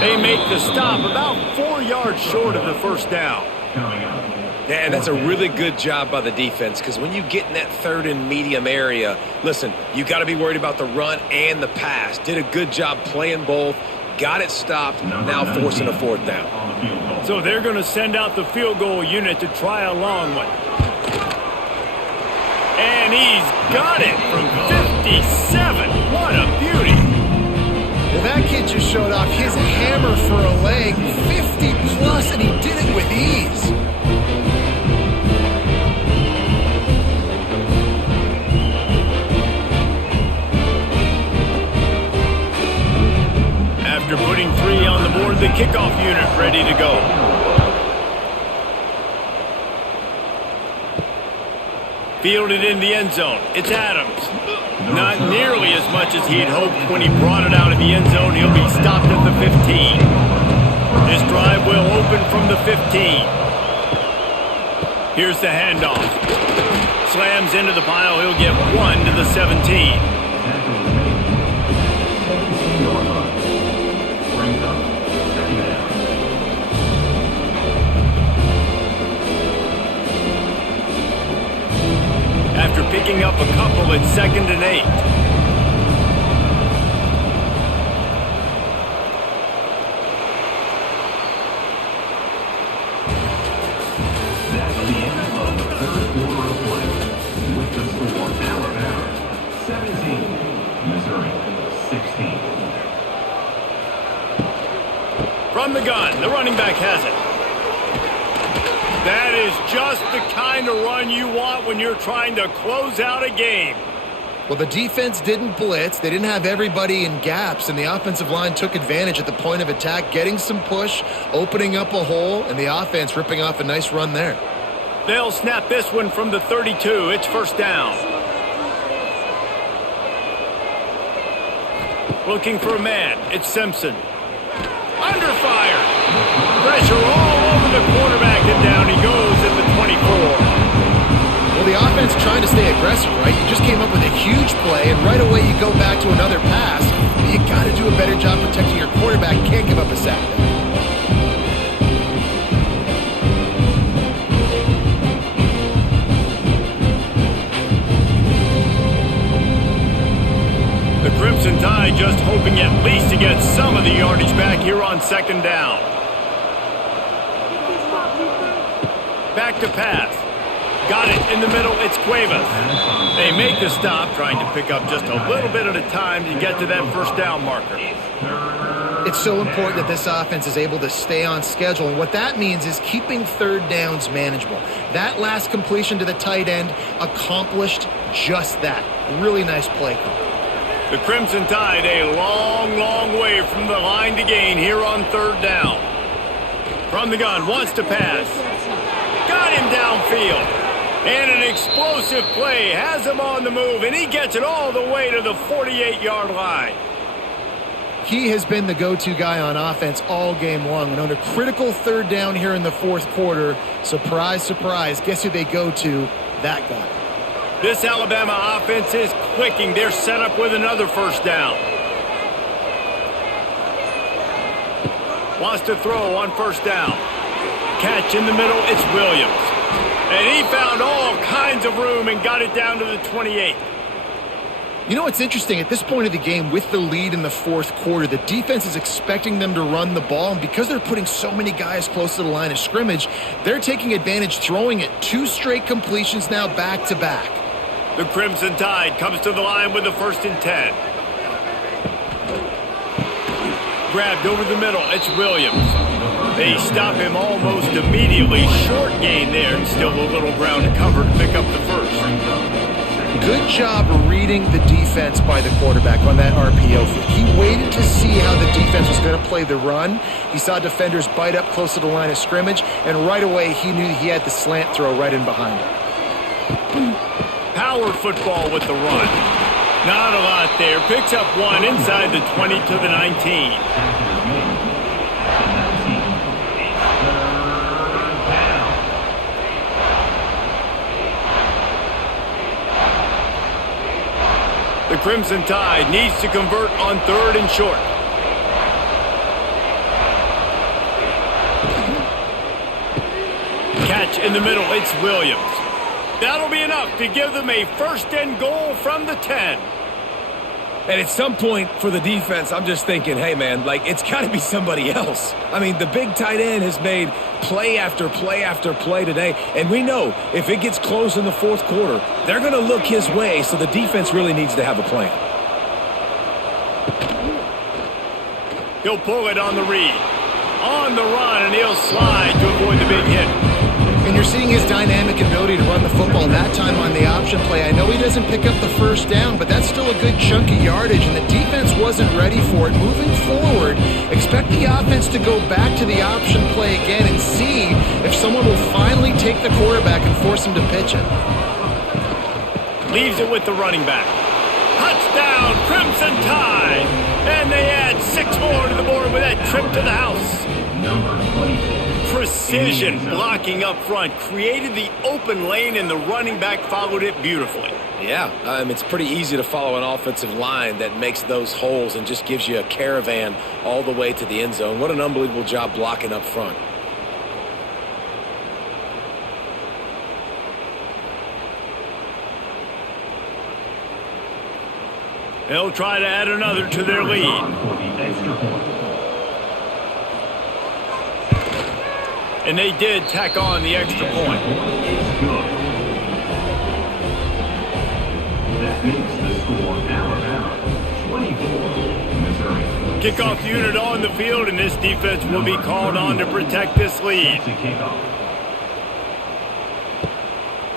They make the stop about 4 yards short of the first down. Yeah, that's a really good job by the defense, because when you get in that 3rd and medium area, listen, you got to be worried about the run and the pass. Did a good job playing both, got it stopped, now forcing a 4th down. So they're going to send out the field goal unit to try a long one. And he's got it from 57. What a beauty. Well, that kid just showed off his hammer for a leg, 50 plus, and he did it with ease. After putting 3 on the board, the kickoff unit ready to go. Fielded in the end zone. It's Adams. Not nearly as much as he had hoped when he brought it out of the end zone. He'll be stopped at the 15. This drive will open from the 15. Here's the handoff. Slams into the pile. He'll get 1 to the 17. After picking up a couple, it's 2nd and 8. That's the end of the 3rd quarter of play. With the score, Alabama 17, Missouri 16. From the gun, the running back has it. That is just the kind of run you want when you're trying to close out a game. Well, the defense didn't blitz. They didn't have everybody in gaps, and the offensive line took advantage at the point of attack, getting some push, opening up a hole, and the offense ripping off a nice run there. They'll snap this one from the 32. It's 1st down. Looking for a man. It's Simpson. Under fire. Pressure all over the quarterback, and down he goes at the 24. Well, the offense trying to stay aggressive, right? You just came up with a huge play, and right away you go back to another pass. But you got to do a better job protecting your quarterback. Can't give up a sack there. The Crimson Tide just hoping at least to get some of the yardage back here on 2nd down. Back to pass. Got it in the middle. It's Cuevas. They make the stop, trying to pick up just a little bit at a time to get to that 1st down marker. It's so important that this offense is able to stay on schedule, and what that means is keeping 3rd downs manageable. That last completion to the tight end accomplished just that. Really nice play call. The Crimson Tide a long, long way from the line to gain here on 3rd down. From the gun, wants to pass. Got him downfield. And an explosive play has him on the move, and he gets it all the way to the 48-yard line. He has been the go-to guy on offense all game long. And on a critical 3rd down here in the 4th quarter, surprise, surprise, guess who they go to? That guy. This Alabama offense is clicking. They're set up with another 1st down. Wants to throw on 1st down. Catch in the middle, it's Williams. And he found all kinds of room and got it down to the 28. You know what's interesting? At this point of the game, with the lead in the 4th quarter, the defense is expecting them to run the ball. And because they're putting so many guys close to the line of scrimmage, they're taking advantage, throwing it 2 straight completions now back-to-back. The Crimson Tide comes to the line with the 1st and 10. Grabbed over the middle, it's Williams. They stop him almost immediately. Short gain there, and still a little ground to cover to pick up the 1st. Good job reading the defense by the quarterback on that RPO feed. He waited to see how the defense was going to play the run. He saw defenders bite up close to the line of scrimmage, and right away he knew he had the slant throw right in behind him. Power football with the run. Not a lot there. Picks up one inside the 20 to the 19. The Crimson Tide needs to convert on 3rd and short. Catch in the middle. It's Williams. That'll be enough to give them a 1st and goal from the 10. And at some point for the defense, I'm just thinking, hey, man, like, it's got to be somebody else. I mean, the big tight end has made play after play after play today. And we know if it gets close in the 4th quarter, they're going to look his way, so the defense really needs to have a plan. He'll pull it on the read. On the run, and he'll slide to avoid the big hit. And you're seeing his dynamic ability to run the football that time on the option play. I know he doesn't pick up the 1st down, but that's still a good chunk of yardage, and the defense wasn't ready for it. Moving forward, expect the offense to go back to the option play again and see if someone will finally take the quarterback and force him to pitch it. Leaves it with the running back. Touchdown, Crimson Tide! And they add 6 more to the board with that trip to the house. Number 26. Precision blocking up front created the open lane, and the running back followed it beautifully. Yeah, it's pretty easy to follow an offensive line that makes those holes and just gives you a caravan all the way to the end zone. What an unbelievable job blocking up front. They'll try to add another to their lead. And they did tack on the extra point. That makes the score Alabama 24, Missouri. Kickoff unit on the field, and this defense will be called on to protect this lead.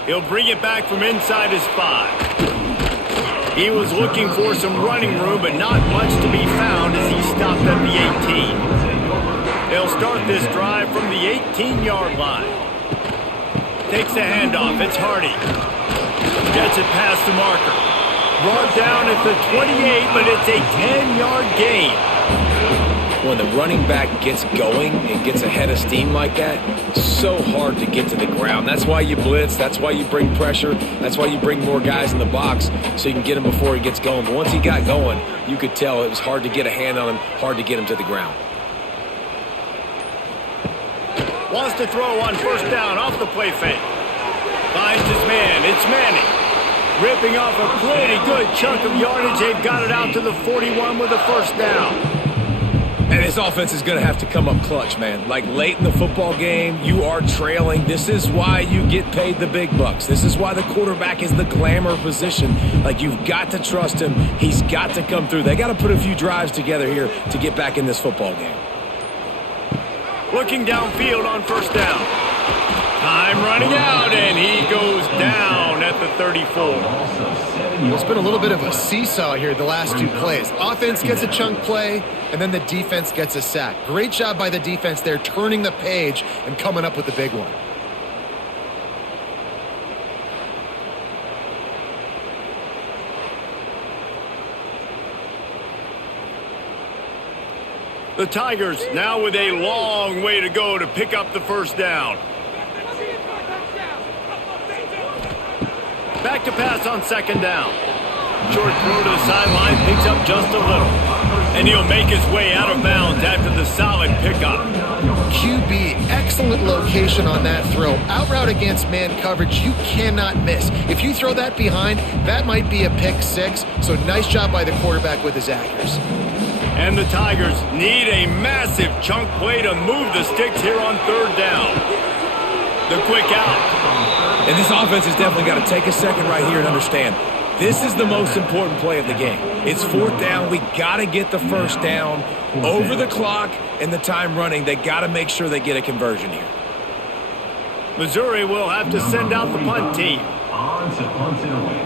He'll bring it back from inside his 5. He was looking for some running room, but not much to be found as he stopped at the 18. They'll start this drive from the 18-yard line. Takes a handoff. It's Hardy. Gets it past the marker. Brought down at the 28, but it's a 10-yard gain. When the running back gets going and gets ahead of steam like that, it's so hard to get to the ground. That's why you blitz. That's why you bring pressure. That's why you bring more guys in the box so you can get him before he gets going. But once he got going, you could tell it was hard to get a hand on him, hard to get him to the ground. Wants to throw on 1st down off the play fake. Finds his man. It's Manning. Ripping off a pretty good chunk of yardage. They've got it out to the 41 with a 1st down. And this offense is going to have to come up clutch, man. Like late in the football game, you are trailing. This is why you get paid the big bucks. This is why the quarterback is the glamour position. Like, you've got to trust him. He's got to come through. They got to put a few drives together here to get back in this football game. Looking downfield on 1st down. Time running out, and he goes down at the 34. It's been a little bit of a seesaw here the last 2 plays. Offense gets a chunk play, and then the defense gets a sack. Great job by the defense there, turning the page and coming up with the big one. The Tigers now with a long way to go to pick up the 1st down. Back to pass on 2nd down. Short throw to the sideline, picks up just a little. And he'll make his way out of bounds after the solid pickup. QB, excellent location on that throw. Out route against man coverage, you cannot miss. If you throw that behind, that might be a pick 6. So nice job by the quarterback with his accuracy. And the Tigers need a massive chunk play to move the sticks here on 3rd down. The quick out. And this offense has definitely got to take a second right here and understand this is the most important play of the game. It's 4th down. We got to get the 1st down over the clock and the time running. They got to make sure they get a conversion here. Missouri will have to send out the punt team. On to punt it away.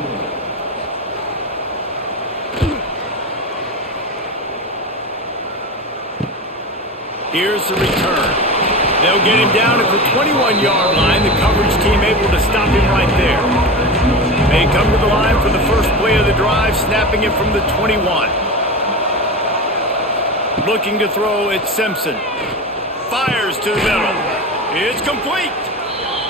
Here's the return. They'll get him down at the 21-yard line. The coverage team able to stop him right there. They come to the line for the first play of the drive, snapping it from the 21. Looking to throw, it's Simpson. Fires to the middle. It's complete.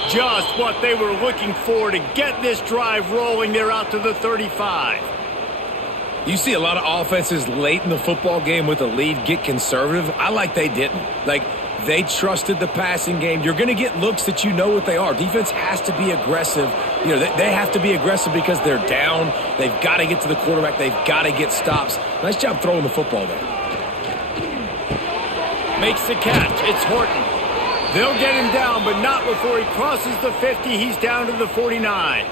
Just what they were looking for to get this drive rolling. They're out to the 35. You see a lot of offenses late in the football game with a lead get conservative. I like they didn't. Like, they trusted the passing game. You're going to get looks that you know what they are. Defense has to be aggressive. You know, they have to be aggressive because they're down. They've got to get to the quarterback. They've got to get stops. Nice job throwing the football there. Makes the catch. It's Horton. They'll get him down, but not before he crosses the 50. He's down to the 49.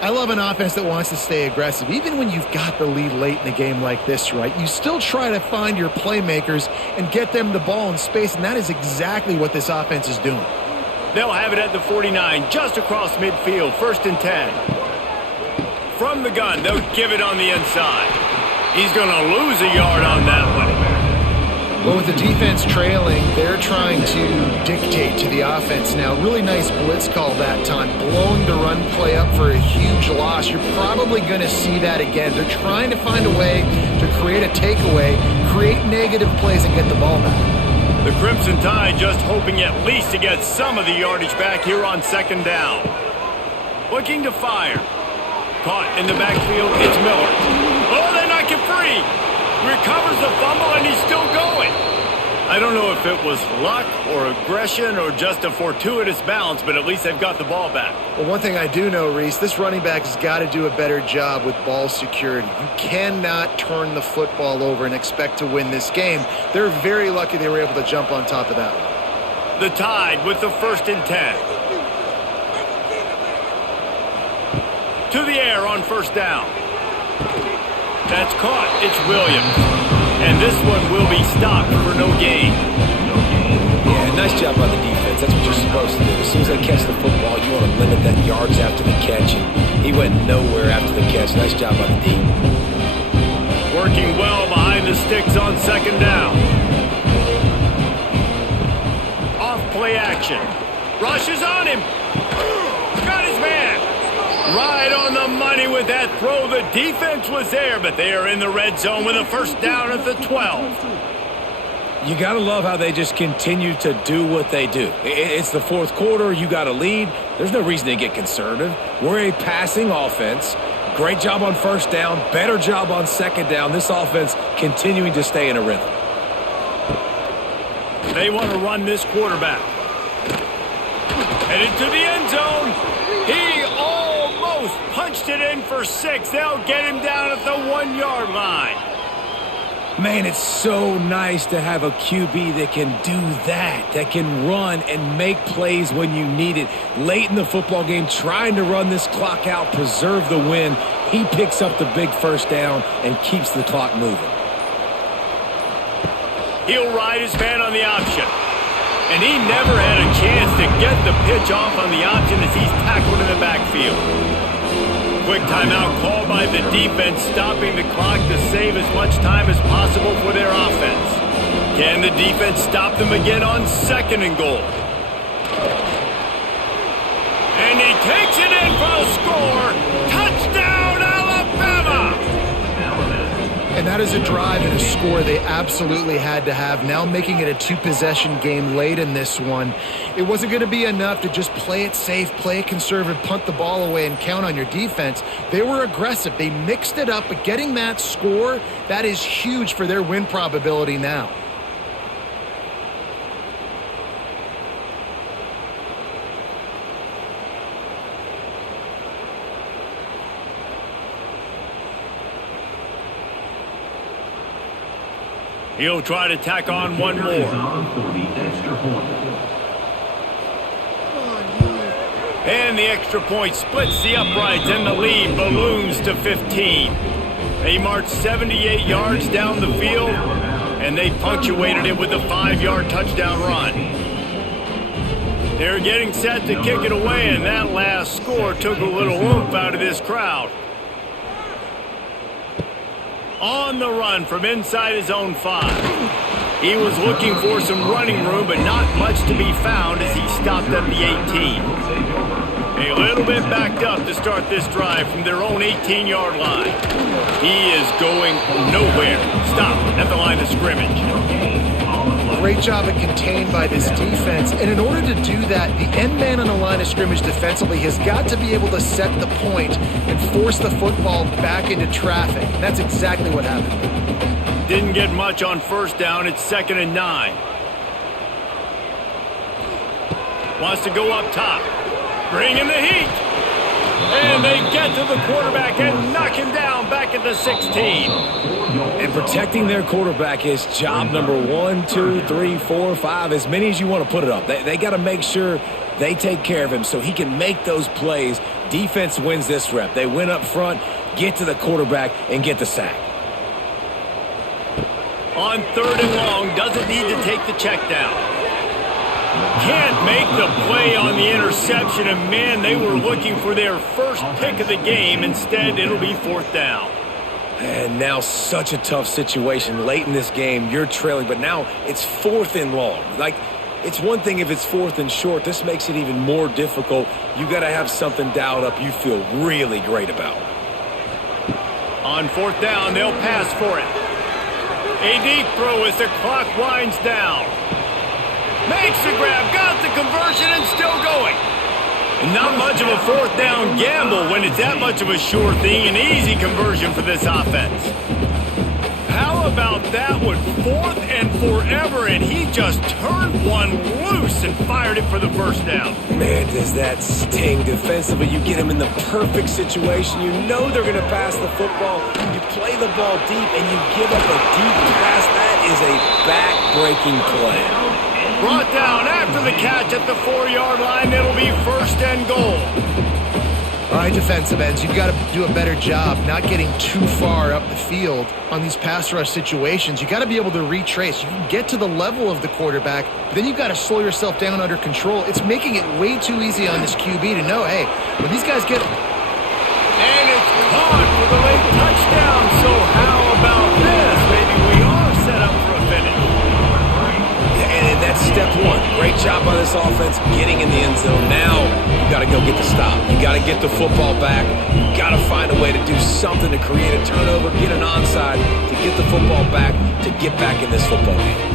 I love an offense that wants to stay aggressive. Even when you've got the lead late in a game like this, right, you still try to find your playmakers and get them the ball in space, and that is exactly what this offense is doing. They'll have it at the 49, just across midfield, 1st and 10. From the gun, they'll give it on the inside. He's going to lose a yard on that one. Well, with the defense trailing, they're trying to dictate to the offense now. Really nice blitz call that time, blowing the run play up for a huge loss. You're probably going to see that again. They're trying to find a way to create a takeaway, create negative plays, and get the ball back. The Crimson Tide just hoping at least to get some of the yardage back here on 2nd down. Looking to fire. Caught in the backfield, it's Miller. Oh, they knock it free. Recovers the fumble, and he's still going. I don't know if it was luck or aggression or just a fortuitous bounce, but at least they've got the ball back. Well, one thing I do know, Reese, this running back has got to do a better job with ball security. You cannot turn the football over and expect to win this game. They're very lucky they were able to jump on top of that one. The Tide with the 1st and 10. To the air on 1st down. That's caught. It's Williams. And this one will be stopped for no gain. Yeah, nice job by the defense. That's what you're supposed to do. As soon as they catch the football, you want to limit that yards after the catch. And he went nowhere after the catch. Nice job by the D. Working well behind the sticks on 2nd down. Off play action. Rushes on him. Got his man. Right on the money with that throw. The defense was there, but they are in the red zone with a 1st down at the 12. You got to love how they just continue to do what they do. It's the 4th quarter. You got a lead. There's no reason to get conservative. We're a passing offense. Great job on 1st down. Better job on 2nd down. This offense continuing to stay in a rhythm. They want to run this quarterback. Headed to the end zone. He almost punched it in for 6. They'll get him down at the 1-yard line. Man, it's so nice to have a QB that can do that can run and make plays when you need it. Late in the football game, trying to run this clock out, preserve the win. He picks up the big 1st down and keeps the clock moving. He'll ride his man on the option. And he never had a chance to get the pitch off on the option as he's tackled in the backfield. Quick timeout called by the defense, stopping the clock to save as much time as possible for their offense. Can the defense stop them again on 2nd and goal? And he takes it in for the score. Touchdown, Alabama! And that is a drive and a score they absolutely had to have. Now making it a 2-possession game late in this one. It wasn't going to be enough to just play it safe, play it conservative, punt the ball away, and count on your defense. They were aggressive. They mixed it up, but getting that score, that is huge for their win probability now. He'll try to tack on one more. And the extra point splits the uprights, and the lead balloons to 15. They marched 78 yards down the field, and they punctuated it with a 5-yard touchdown run. They're getting set to kick it away, and that last score took a little oomph out of this crowd. On the run from inside his own 5. He was looking for some running room, but not much to be found as he stopped at the 18. A little bit backed up to start this drive from their own 18-yard line. He is going nowhere. Stop at the line of scrimmage. Great job at contained by this defense. And in order to do that, the end man on the line of scrimmage defensively has got to be able to set the point and force the football back into traffic. And that's exactly what happened. Didn't get much on first down. It's 2nd and 9. Wants to go up top. Bring in the heat. And they get to the quarterback and knock him down back at the 16. And protecting their quarterback is job number 1, 2, 3, 4, 5, as many as you want to put it up. They got to make sure they take care of him so he can make those plays. Defense wins this rep. They win up front, get to the quarterback, and get the sack. On 3rd and long, doesn't need to take the check down. Can't make the play on the interception, and man, they were looking for their first pick of the game. Instead, it'll be 4th down. And now such a tough situation. Late in this game, you're trailing, but now it's 4th and long. Like, it's one thing if it's 4th and short. This makes it even more difficult. You got to have something dialed up you feel really great about. On 4th down, they'll pass for it. A deep throw as the clock winds down. Makes the grab, got the conversion, and still going. Not much of a 4th down gamble when it's that much of a sure thing. An easy conversion for this offense. How about that one? 4th and forever, and he just turned one loose and fired it for the first down. Man, does that sting defensively. You get him in the perfect situation. You know they're going to pass the football. You play the ball deep, and you give up a deep pass. That is a back-breaking play. Brought down after the catch at the 4-yard line. It'll be 1st and goal. All right, defensive ends, you've got to do a better job not getting too far up the field on these pass rush situations. You've got to be able to retrace. You can get to the level of the quarterback, but then you've got to slow yourself down under control. It's making it way too easy on this QB to know, hey, when these guys get... And it's caught for the late touchdown. So how about this? Maybe we are set up for a finish. And that's step 1. Great job by this offense getting in the end zone. Now you got to go get the stop. You got to get the football back. You got to find a way to do something to create a turnover, get an onside, to get the football back, to get back in this football game.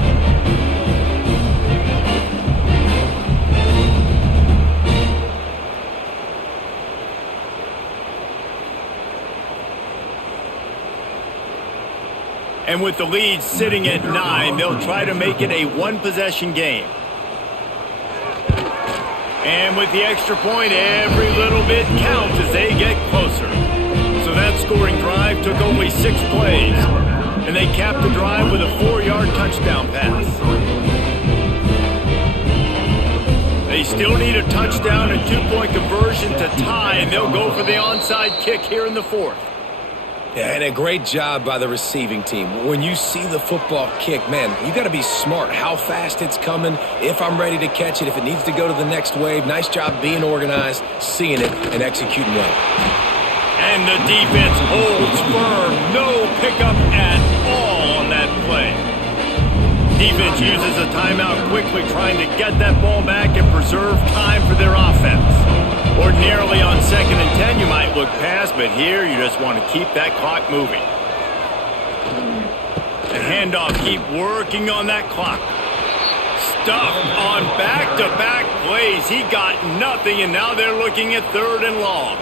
And with the lead sitting at 9, they'll try to make it a one-possession game. And with the extra point, every little bit counts as they get closer. So that scoring drive took only 6 plays. And they capped the drive with a 4-yard touchdown pass. They still need a touchdown and 2-point conversion to tie, and they'll go for the onside kick here in the 4th. Yeah, and a great job by the receiving team. When you see the football kick, man, you got to be smart how fast it's coming, if I'm ready to catch it, if it needs to go to the next wave. Nice job being organized, seeing it, and executing well. And the defense holds firm. No pickup at all on that play. Defense uses a timeout quickly, trying to get that ball back and preserve time for their offense. Ordinarily on 2nd and 10, you might look past, but here you just want to keep that clock moving. The handoff, keep working on that clock. Stuffed on back-to-back plays. He got nothing, and now they're looking at 3rd and long.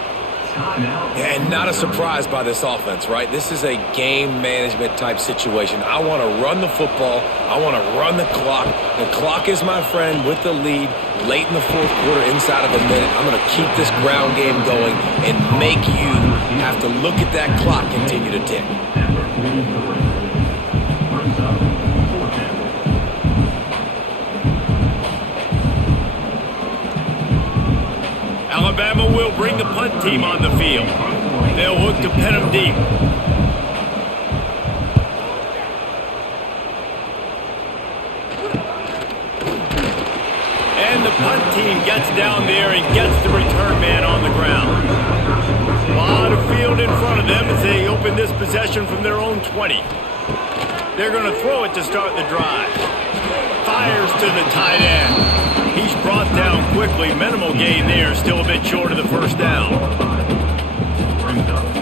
And not a surprise by this offense, right? This is a game management type situation. I want to run the football. I want to run the clock. The clock is my friend with the lead. Late in the 4th quarter, inside of a minute, I'm going to keep this ground game going and make you have to look at that clock continue to tick. Alabama will bring the punt team on the field. They'll look to pin them deep. And the punt team gets down there and gets the return man on the ground. A lot of field in front of them as they open this possession from their own 20. They're going to throw it to start the drive. Fires to the tight end. He's brought down quickly. Minimal gain there. Still a bit short of the first down. Brings up